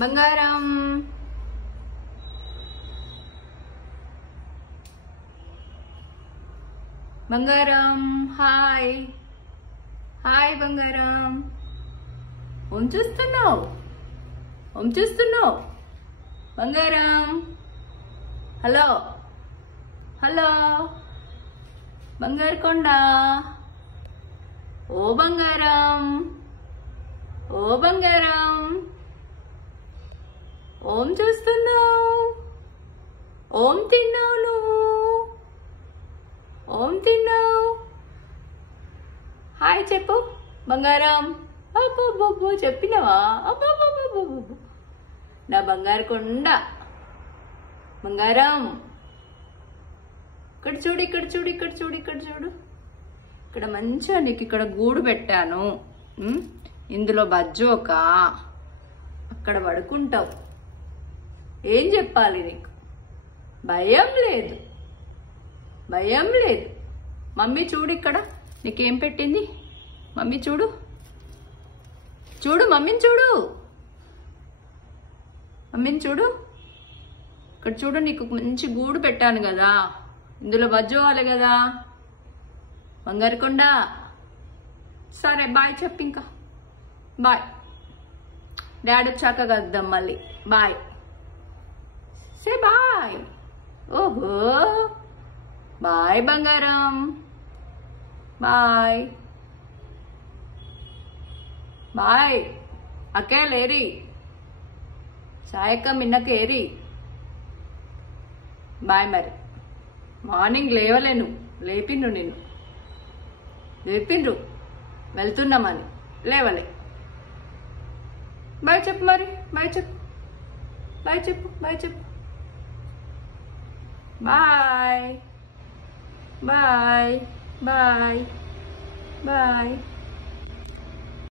బంగారం బంగారం hi hi బంగారం ఓం చూస్తున్నావు బంగారం హలో హలో బంగారు కొండ ఓ బంగారం ఓం చూస్తున్నావు ఓం తిన్నావు నువ్వు ఓం తిన్నావు హాయ్ చెప్పు బంగారం అబ్బో చెప్పినవా అబ్బో నా బంగారు కొండ బంగారం ఇక్కడ చూడు ఇక్కడ మంచిగా నీకు ఇక్కడ గూడు పెట్టాను ఇందులో బజ్జోక అక్కడ పడుకుంటావు ఏం చెప్పాలి నీకు భయం లేదు మమ్మీ చూడు ఇక్కడ నీకేం పెట్టింది మమ్మీ చూడు మమ్మీని చూడు ఇక్కడ చూడు నీకు మంచి గూడు పెట్టాను కదా ఇందులో బజ్జోవాలి కదా బంగారు కొండ సరే బాయ్ చెప్పు ఇంకా బాయ్ డాడీ వచ్చాక కలుద్దాం మళ్ళీ బాయ్ సే బాయ్ ఓహో బాయ్ బంగారం బాయ్ అకేలేరి సాయక్క మిన్నకేరి బాయ్ మరి మార్నింగ్ లేవలేను లేపిండ్రు వెళ్తున్నామని లేవలే బాయ్ చెప్పు మరి బాయ్ చెప్పు బాయ్